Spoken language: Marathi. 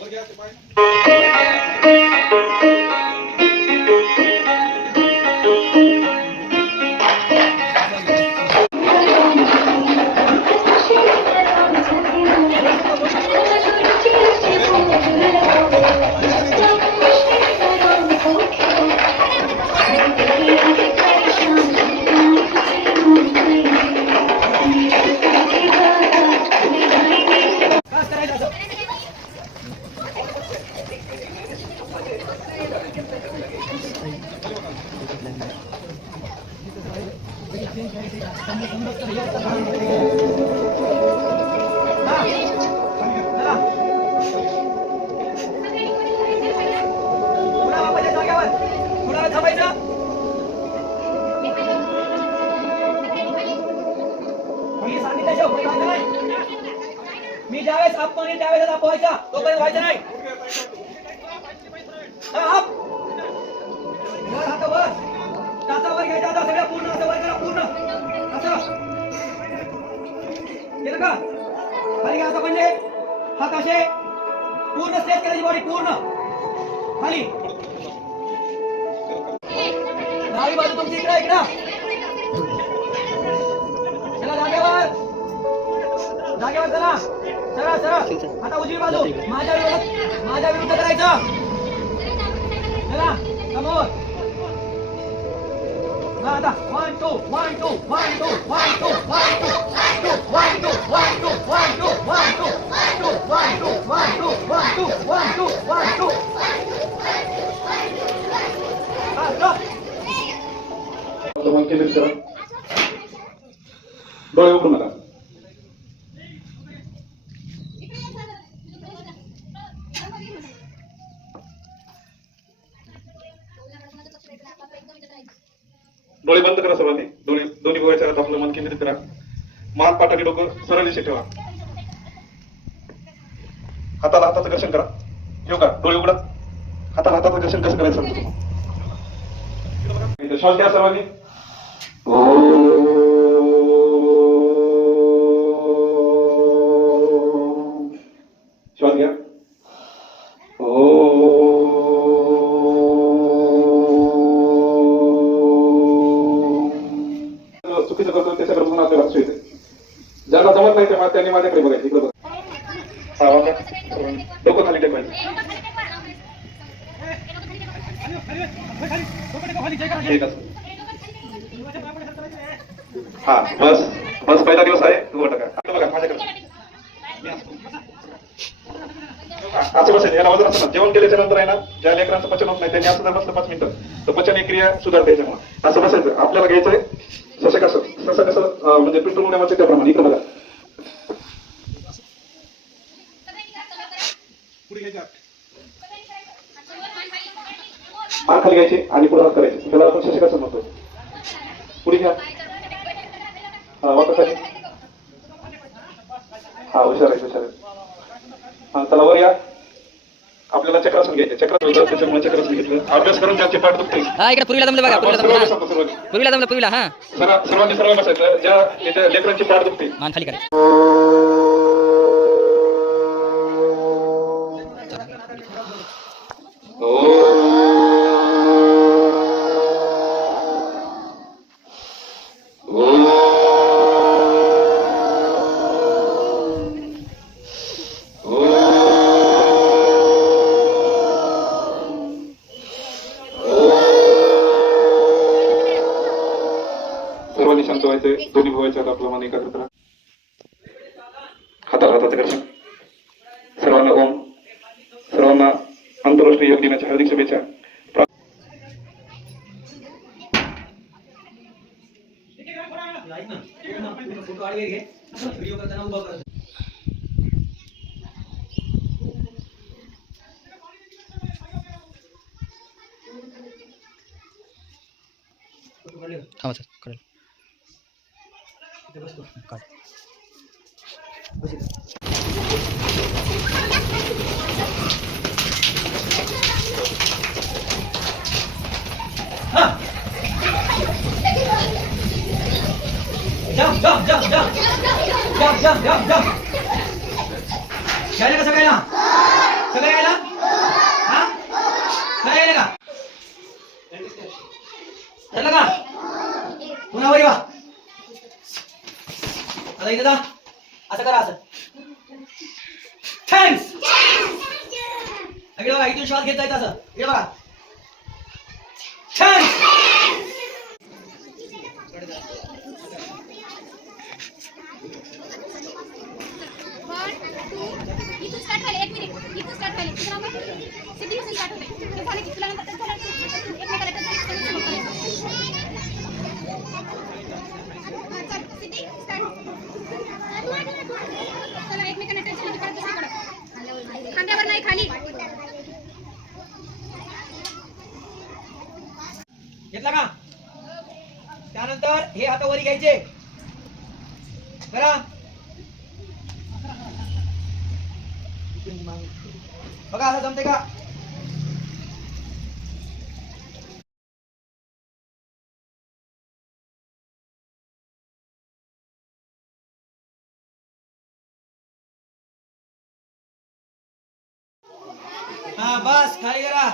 Look out the way. मी ज्यावेळेस आपण त्यावेळेस आपण व्हायचा तोपर्यंत व्हायचं नाही. खाली म्हणजे हात असे पूर्ण स्ट्रेच करायची बॉडी पूर्ण. खाली. डावी बाजू तुमची इकडे इकडं. चला जागेवर. जागेवर चला. चला चला. आता उजवी बाजू. माझ्या विरोधात माझ्या विरुद्ध करायचं. चला समोर. आता. One two one two one two one two one two one two one two one two one two one two one two one two one two one two हा stop. मन केंद्रित करा. डोळे उघडू नका. डोळे बंद करा सर्वांनी. डोळे दोन्ही गोव्याच्या हात आपलं मन केंद्रित करा. मान पाठाने डोकं सरळ दिशे ठेवा. हाताला हाताचं घर्षण करा. येऊ का? डोळे उघडा. हाताला हाताचं घर्षण कसं करायचं सांगतो. श्वास घ्या सर्वांनी. चुकीचं करतो त्याच्याकडे बघून आपल्याला लक्ष येते ज्यांना जमत नाही तेव्हा त्यांनी माझ्याकडे बघायचं इकडे बघा. डोकं खाली टेकवायचं ठीक आहे हा बस बस पहिला दिवस आहे तू बघा माझ्याकडे असं बसेल याला वजन असतं जेवण केल्याच्यानंतर आहे ना ज्या लेकरांचं पचन होत नाही त्यांनी असं जर बसलं पाच मिनिटं तर पचन ही क्रिया सुधारते याच्यामुळे. असं बसायचं. आपल्याला घ्यायचंय जसं कसं तसं कसं म्हणजे पिंटू मुळे त्याप्रमाणे इकडे बघा. पुढे घ्यायचं. मान खाली घ्यायची आणि पुढे हात करायचे. त्याला आपण शशिकासन म्हणतो पुढे घ्या. वापस हा हुशार आहे हुशार आहे. हा चला वर या. आपल्याला चक्रासन घ्यायचे चक्रासन त्याच्यामुळे चक्रासन घेतलं. अभ्यास करून ज्यांचे पाठ दुखते हा इकडे जमलं बघा जमलं. सर्वांनी जमलं हा. सर्व बसायचं. ज्या लेकरांची पाठ दुखते मान खाली करा. व्हायचंय दोन्ही व्हायच्या आता आपला मन एकत्र करा. हातात हाताचं करशील सर्वांना ओम. सर्वांना आंतरराष्ट्रीय योग दिनाच्या हार्दिक शुभेच्छा. थांबा सर. यायला का सगळ्याला सगळं यायला हा नाही यायला का ठरलं का पुन्हा वर वा आता इथे जा. असं करा असं. थँक्स इकडे बघा इथून श्वास घेता येत असं. इकडे बघा. थँक्स इथून स्टार्ट व्हायला एक मिनिट इथून स्टार्ट व्हायला. तुझं नाव सिद्धी स्टार्ट होते ते झालं की तुला नंतर झालं की- एक मिनिट घेतला का त्यानंतर हात वरी घ्यायचे. करा. बघा असं जमते का? हा बस खाली करा.